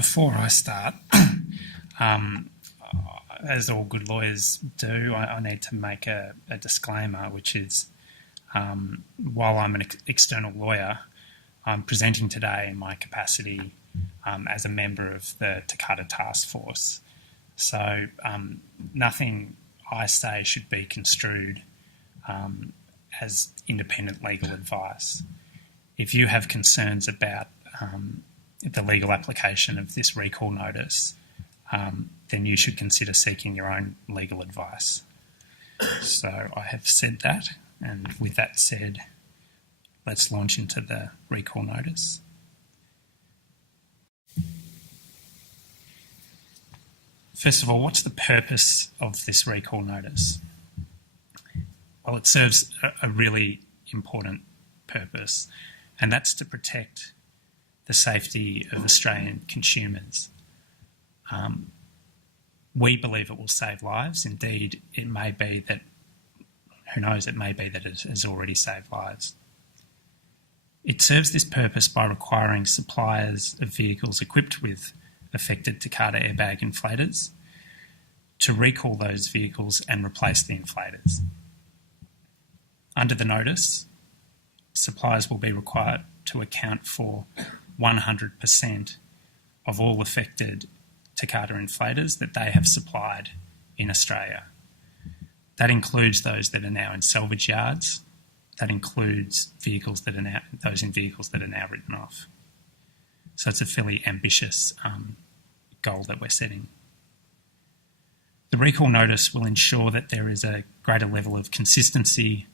Before I start, as all good lawyers do, I need to make a disclaimer, which is while I'm an external lawyer, I'm presenting today in my capacity as a member of the Takata task force. So nothing I say should be construed as independent legal advice. If you have concerns about the legal application of this recall notice, then you should consider seeking your own legal advice. So I have said that, and with that said, let's launch into the recall notice. First of all, what's the purpose of this recall notice? Well, it serves a really important purpose, and that's to protect the safety of Australian consumers. We believe it will save lives. Indeed, it may be that, who knows, it may be that it has already saved lives. It serves this purpose by requiring suppliers of vehicles equipped with affected Takata airbag inflators to recall those vehicles and replace the inflators. Under the notice, suppliers will be required to account for 100% of all affected Takata inflators that they have supplied in Australia. That includes those that are now in salvage yards. That includes vehicles that are now, those in vehicles that are now written off. So it's a fairly ambitious goal that we're setting. The recall notice will ensure that there is a greater level of consistency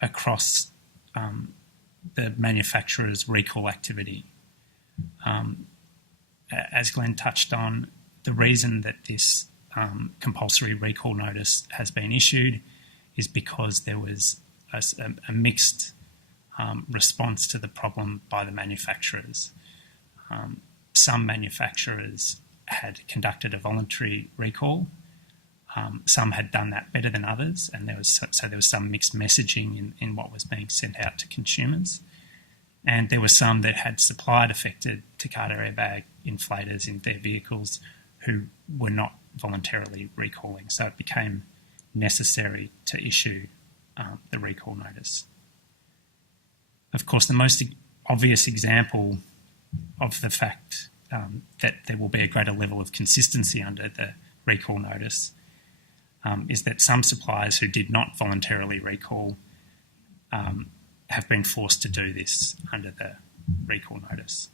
across the manufacturer's recall activity. As Glenn touched on, the reason that this compulsory recall notice has been issued is because there was a mixed response to the problem by the manufacturers. Some manufacturers had conducted a voluntary recall. Some had done that better than others, and there was some mixed messaging in what was being sent out to consumers. And there were some that had supplied affected Takata airbag inflators in their vehicles who were not voluntarily recalling. So it became necessary to issue the recall notice. Of course, the most obvious example of the fact that there will be a greater level of consistency under the recall notice is that some suppliers who did not voluntarily recall have been forced to do this under the recall notice.